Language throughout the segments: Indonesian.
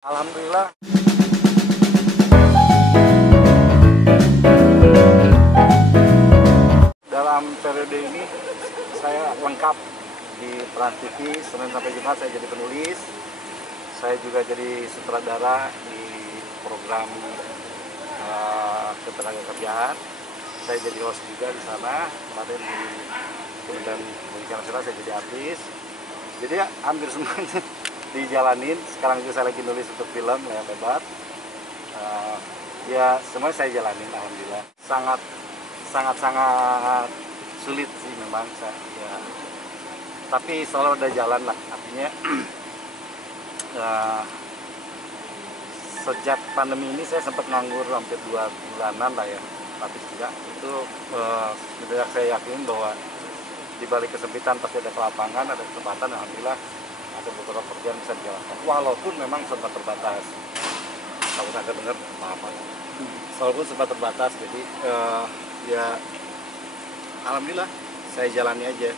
Alhamdulillah. Dalam periode ini saya lengkap di Trans TV, Senin sampai Jumat saya jadi penulis. Saya juga jadi sutradara di program ketenagakerjaan. Saya jadi host juga di sana. Kemarin di Kementerian Pendidikan Nasional saya jadi artis. Jadi ya, hampir semuanya dijalanin. Sekarang juga saya lagi nulis untuk film layar lebar. Ya semuanya saya jalanin, alhamdulillah. Sangat sulit sih memang ya. Tapi selalu ada jalan lah. Artinya sejak pandemi ini saya sempat nganggur hampir 2 bulanan lah ya. Tapi tidak itu sudah saya yakin bahwa di balik kesempitan pasti ada kelapangan, ada kesempatan. Alhamdulillah ada beberapa pekerjaan bisa dijalankan. Walaupun memang sempat terbatas. Kalau nggak dengar apa-apa. Walaupun sempat terbatas, jadi ya alhamdulillah saya jalani aja.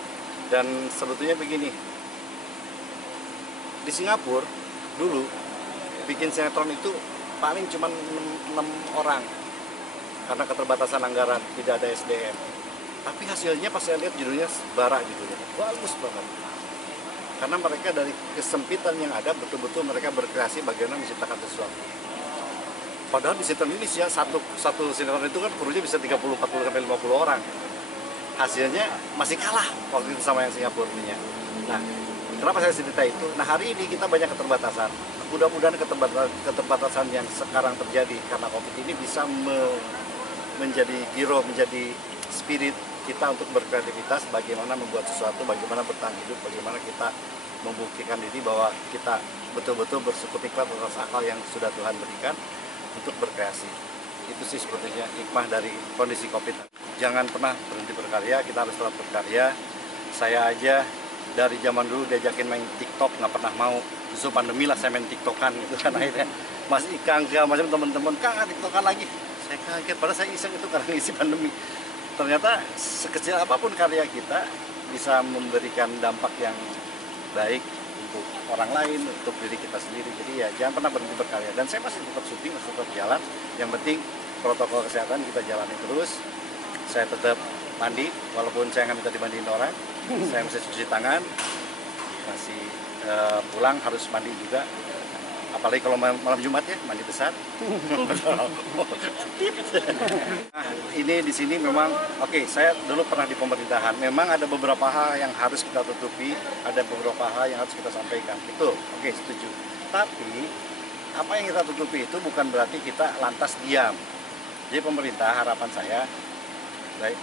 Dan sebetulnya begini, di Singapura dulu bikin sinetron itu paling cuma 6 orang karena keterbatasan anggaran, tidak ada SDM. Tapi hasilnya pas saya lihat judulnya bara judulnya, bagus banget. Karena mereka dari kesempitan yang ada betul-betul mereka berkreasi bagaimana menciptakan sesuatu. Padahal di sinetron ini sih satu sinetron itu kan krunya bisa 30, 40 sampai 50 orang. Hasilnya masih kalah waktu itu sama yang Singapura punya. Nah, kenapa saya cerita itu? Nah, hari ini kita banyak keterbatasan. Mudah-mudahan keterbatasan yang sekarang terjadi karena COVID ini bisa menjadi giro, menjadi spirit kita untuk berkreativitas, bagaimana membuat sesuatu, bagaimana bertahan hidup, bagaimana kita membuktikan diri bahwa kita betul-betul bersekutu-ikhlas atas akal yang sudah Tuhan berikan untuk berkreasi. Itu sih sebetulnya hikmah dari kondisi COVID. Jangan pernah berhenti berkarya, kita harus tetap berkarya. Saya aja dari zaman dulu diajakin main TikTok nggak pernah mau. Justru pandemi lah saya main TikTokan gitu kan akhirnya. Mas Ikang segala macam teman-teman, Kang TikTokan lagi. Saya kaget, padahal saya iseng itu karena ngisi pandemi. Ternyata sekecil apapun karya kita bisa memberikan dampak yang baik untuk orang lain, untuk diri kita sendiri. Jadi ya jangan pernah berhenti berkarya. Dan saya masih tetap syuting, masih tetap jalan. Yang penting protokol kesehatan kita jalani terus. Saya tetap mandi, walaupun saya nggak minta dimandiin orang. Saya masih cuci tangan, masih pulang harus mandi juga. Apalagi kalau malam Jumat ya, mandi besar. Nah, ini di sini memang, oke, saya dulu pernah di pemerintahan. Memang ada beberapa hal yang harus kita tutupi, ada beberapa hal yang harus kita sampaikan. Itu, oke, setuju. Tapi apa yang kita tutupi itu bukan berarti kita lantas diam. Jadi pemerintah, harapan saya,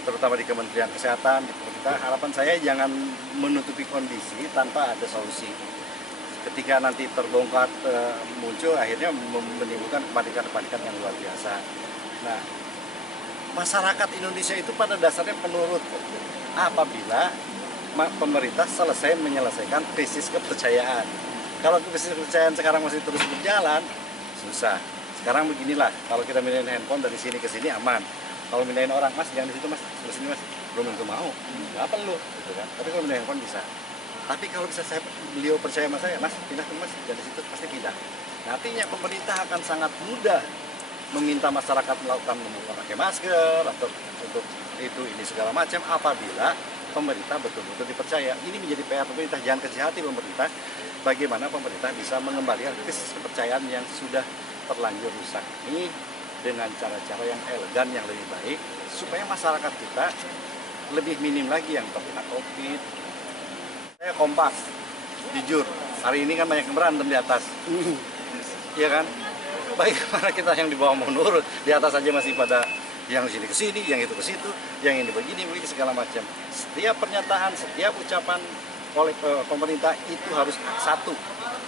terutama di Kementerian Kesehatan, di pemerintah, harapan saya jangan menutupi kondisi tanpa ada solusi. Ketika nanti terbongkar muncul, akhirnya menimbulkan kepanikan-kepanikan yang luar biasa. Nah, masyarakat Indonesia itu pada dasarnya penurut apabila pemerintah menyelesaikan krisis kepercayaan. Kalau krisis kepercayaan sekarang masih terus berjalan, susah. Sekarang beginilah, kalau kita mindahin handphone dari sini ke sini aman. Kalau mindahin orang, Mas jangan di situ Mas, di sini Mas, belum tentu mau. Nggak perlu, gitu kan. Tapi kalau mindahin handphone bisa. Tapi kalau bisa beliau percaya sama saya, Mas pindah ke Mas, dari situ pasti pindah. Nah, artinya pemerintah akan sangat mudah meminta masyarakat melakukan memakai masker atau untuk ini segala macam apabila pemerintah betul-betul dipercaya. Ini menjadi PR pemerintah, jangan kecil hati pemerintah. Bagaimana pemerintah bisa mengembalikan krisis kepercayaan yang sudah terlanjur rusak ini dengan cara-cara yang elegan, yang lebih baik, supaya masyarakat kita lebih minim lagi yang terkena COVID. Saya kompas, jujur, hari ini kan banyak yang berantem di atas, iya kan? Bagaimana kita yang di bawah mau nurut, di atas aja masih pada yang sini ke sini, yang itu ke situ, yang ini begini segala macam. Setiap pernyataan, setiap ucapan oleh pemerintah itu harus satu,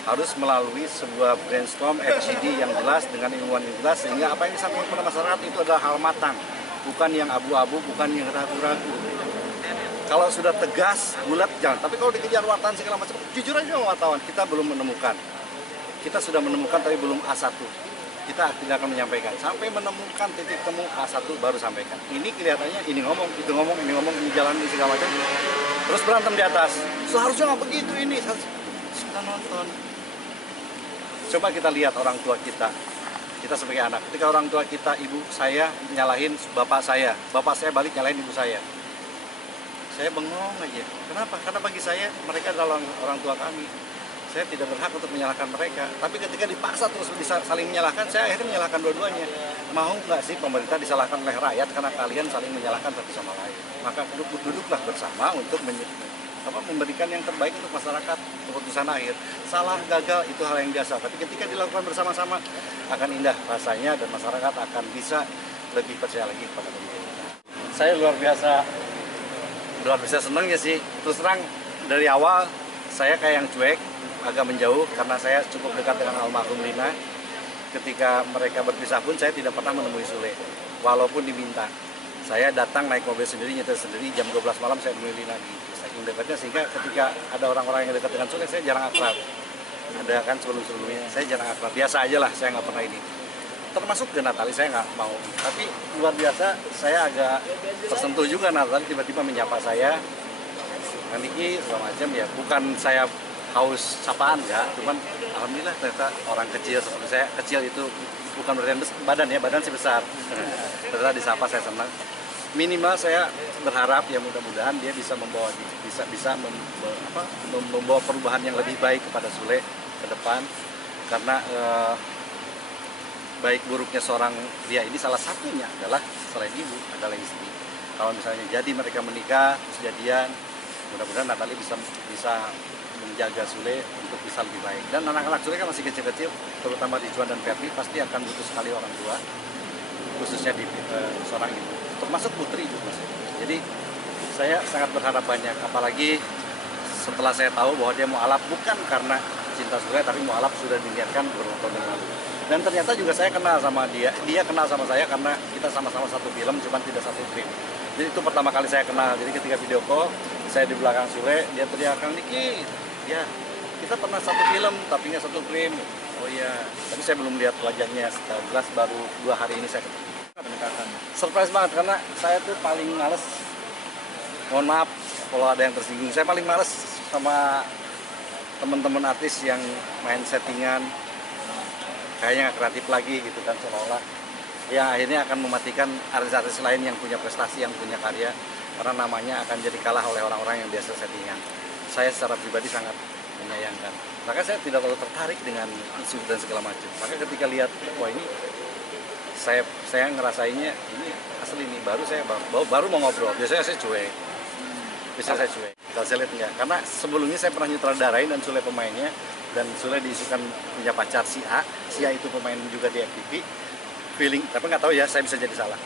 harus melalui sebuah brainstorm FGD yang jelas dengan ilmuwan yang jelas, sehingga apa yang disampaikan kepada masyarakat itu adalah hal matang, bukan yang abu-abu, bukan yang ragu-ragu. Kalau sudah tegas, bulat, jangan. Tapi kalau dikejar wartawan segala macam, jujur aja wartawan, kita belum menemukan. Kita sudah menemukan tapi belum A1. Kita tidak akan menyampaikan. Sampai menemukan titik temu A1 baru sampaikan. Ini kelihatannya ini ngomong, itu ngomong, ini jalan, ini segala macam. Terus berantem di atas. Seharusnya nggak begitu ini. Sudah nonton. Coba kita lihat orang tua kita sebagai anak. Ketika orang tua kita, ibu saya nyalahin bapak saya balik nyalahin ibu saya bengong aja. Kenapa? Karena bagi saya mereka adalah orang tua kami. Saya tidak berhak untuk menyalahkan mereka. Tapi ketika dipaksa terus bisa saling menyalahkan, saya akhirnya menyalahkan dua-duanya. Mau nggak sih pemerintah disalahkan oleh rakyat karena kalian saling menyalahkan satu sama lain? Maka duduklah bersama untuk memberikan yang terbaik untuk masyarakat. Keputusan akhir, salah gagal itu hal yang biasa. Tapi ketika dilakukan bersama-sama akan indah rasanya dan masyarakat akan bisa lebih percaya lagi kepada pemerintah. Saya luar biasa senang ya sih. Terus terang dari awal saya kayak yang cuek, agak menjauh karena saya cukup dekat dengan almarhum Lina. Ketika mereka berpisah pun saya tidak pernah menemui Sule, walaupun diminta. Saya datang naik mobil sendiri, nyetir sendiri, jam 12 malam saya menemui Lina di saking dekatnya, sehingga ketika ada orang-orang yang dekat dengan Sule, saya jarang akrab. Ada kan sebelum-sebelumnya, saya jarang akrab, biasa aja lah, saya nggak pernah ini. Termasuk ke Natali saya nggak mau, tapi luar biasa saya agak tersentuh juga. Natali tiba-tiba menyapa saya, Niki segala macam ya, bukan saya haus sapaan enggak, cuman alhamdulillah ternyata orang kecil seperti saya, kecil itu bukan berarti badan ya, badan sih besar. Ternyata disapa saya senang. Minimal saya berharap ya mudah-mudahan dia bisa membawa membawa perubahan yang lebih baik kepada Sule ke depan, karena baik buruknya seorang dia ini salah satunya adalah selain ibu adalah istri. Kalau misalnya jadi mereka menikah terus jadian, mudah-mudahan Natali bisa menjaga Sule untuk bisa lebih baik. Dan anak-anak Sule kan masih kecil-kecil, terutama Rizwan dan Ferdi pasti akan butuh sekali orang tua, khususnya di seorang ibu, termasuk putri juga. Jadi saya sangat berharap banyak, apalagi setelah saya tahu bahwa dia mau alap bukan karena cinta Sule, tapi mau alap sudah diniatkan beberapa tahun yang lalu. Dan ternyata juga saya kenal sama dia kenal sama saya karena kita sama-sama satu film, cuman tidak satu film. Jadi itu pertama kali saya kenal. Jadi ketika video call, saya di belakang Sule, dia teriak, "Kang Niki, ya kita pernah satu film tapi nggak satu frame." Oh iya, tapi saya belum lihat wajahnya, jelas baru 2 hari ini saya ketemu. Surprise banget karena saya tuh paling males, mohon maaf kalau ada yang tersinggung, saya paling males sama teman-teman artis yang main settingan kayaknya nggak kreatif lagi gitu kan, seolah-olah yang akhirnya akan mematikan artis-artis lain yang punya prestasi, yang punya karya, karena namanya akan jadi kalah oleh orang-orang yang biasa settingan. Saya secara pribadi sangat menyayangkan. Maka saya tidak terlalu tertarik dengan isu dan segala macam. Maka ketika lihat, wah ini saya ngerasainnya ini asli nih, baru mau ngobrol. Biasanya saya cuek. Kalau saya lihat enggak, karena sebelumnya saya pernah nyutradarain dan Sule pemainnya, dan Sule diisukan punya pacar si A itu pemain juga di FTV. Feeling, tapi nggak tahu ya, saya bisa jadi salah.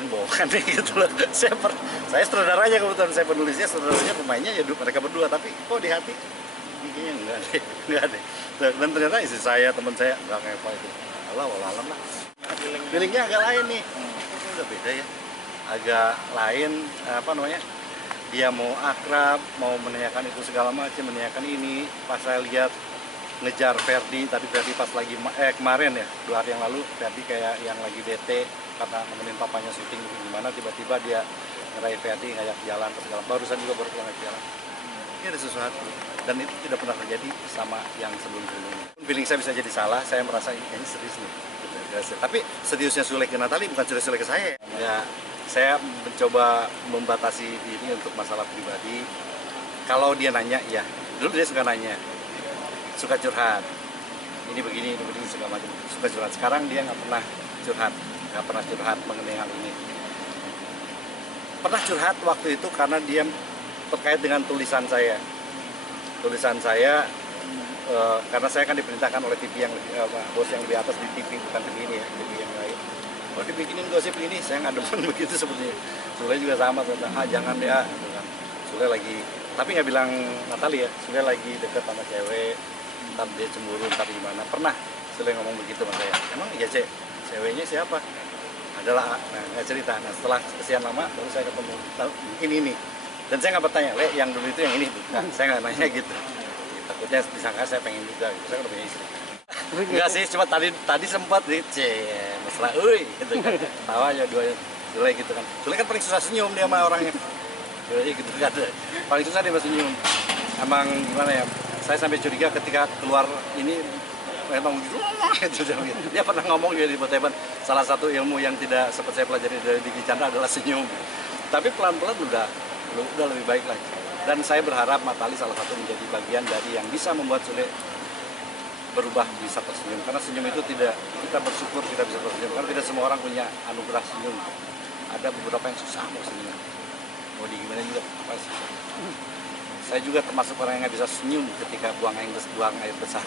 Ini bohongan nih gitu loh. Saya sutradaranya, kebetulan saya penulisnya, sutradaranya pemainnya ya mereka berdua, tapi kok di hati kayaknya enggak deh. Dan ternyata istri saya, teman saya nggak kayak apa itu. Alam lah. Feelingnya agak lain nih. Itu udah beda ya. Agak lain, dia mau akrab, mau menanyakan itu segala macam, menanyakan ini. Pas saya lihat ngejar Ferdi, tadi Ferdi pas lagi kemarin ya, 2 hari yang lalu, Ferdi kayak yang lagi bete karena nemenin papanya syuting gimana, tiba-tiba dia ngeraih Ferdi, ngajak jalan terus segala. Barusan juga baru pulang jalan. Ini ada sesuatu, dan itu tidak pernah terjadi sama yang sebelum-sebelumnya. Feeling saya bisa jadi salah, saya merasa ini kayaknya serius nih. Tapi seriusnya Sule ke Natali bukan serius Sule ke saya. Ya, saya mencoba membatasi diri untuk masalah pribadi. Kalau dia nanya, ya dulu dia suka nanya, suka curhat, ini begini segala macam, suka curhat. Sekarang dia nggak pernah curhat mengenai hal ini. Pernah curhat waktu itu karena dia terkait dengan tulisan saya, karena saya kan diperintahkan oleh TV yang bos yang lebih atas di TV, bukan TV ini ya, TV yang lain. Kalau dibikinin gosip ini, saya nggak demen begitu sepertinya. Sule juga sama, jangan deh, gitu kan. Sule lagi, tapi nggak bilang Natali ya, Sule lagi deket sama cewek, ntar dia cemburu, ntar gimana. Pernah Sule ngomong begitu sama saya, emang iya ceweknya siapa? Adalah nah nggak cerita. Nah setelah sekian lama baru saya ketemu, ini dan saya nggak bertanya, yang dulu itu yang ini, bukan. Saya nggak nanya gitu, takutnya disangka saya pengen juga gitu. Saya udah punya istri. Enggak sih, cuma tadi sempat mesra, gitu kan, tawa aja Sule gitu kan. Sule kan paling susah senyum dia sama orangnya, Sule gitu kan, paling susah dia senyum. Emang gimana ya, saya sampai curiga ketika keluar ini memang gitu dia pernah ngomong juga di Boteban, salah satu ilmu yang tidak sempat saya pelajari dari Diki Chandra adalah senyum, tapi pelan-pelan udah lebih baik lagi. Dan saya berharap Matali salah satu menjadi bagian dari yang bisa membuat Sule berubah, bisa tersenyum, karena senyum itu tidak, kita bersyukur kita bisa tersenyum, karena tidak semua orang punya anugerah senyum. Ada beberapa yang susah mau senyum, mau di gimana juga pasti. Saya juga termasuk orang yang nggak bisa senyum ketika buang air besar,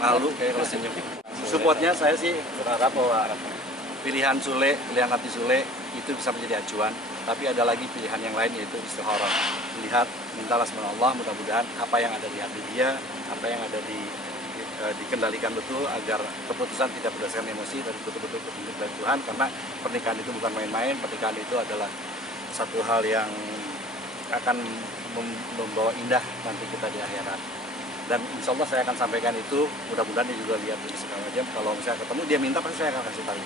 malu kayak kalau senyum. Supportnya saya sih berharap bahwa pilihan Sule, pilihan hati Sule itu bisa menjadi acuan, tapi ada lagi pilihan yang lain yaitu istikharah. Lihat, mintalah sama Allah, mudah-mudahan apa yang ada di hati dia, apa yang ada dikendalikan betul agar keputusan tidak berdasarkan emosi dan betul-betul petunjuk dari Tuhan, karena pernikahan itu bukan main-main. Pernikahan itu adalah satu hal yang akan membawa indah nanti kita di akhirat. Dan insya Allah saya akan sampaikan itu, mudah-mudahan dia juga lihat ini segala macam. Kalau misalnya ketemu dia minta, pasti saya akan kasih tahu.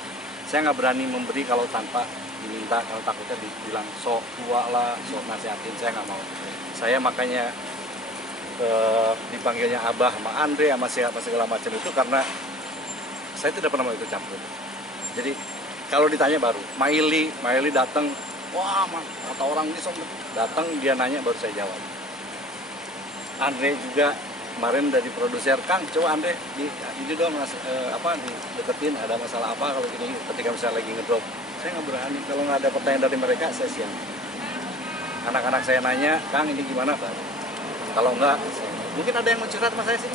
Saya nggak berani memberi kalau tanpa diminta, kalau takutnya dibilang sok tua lah, sok nasihatin, saya nggak mau. Saya makanya dipanggilnya Abah sama Andre sama siapa segala macam itu karena saya tidak pernah mau ikut campur. Jadi kalau ditanya baru, Maili datang, wah kata orang ini sok datang, dia nanya baru saya jawab. Andre juga kemarin dari produser, Kang coba Andre ini dong dideketin, ada masalah apa kalau gini, ketika misalnya lagi ngedrop. Saya nggak berani, kalau nggak ada pertanyaan dari mereka saya siap. Anak-anak saya nanya, Kang ini gimana Pak? Kalau enggak, mungkin ada yang mau curhat sama saya sih.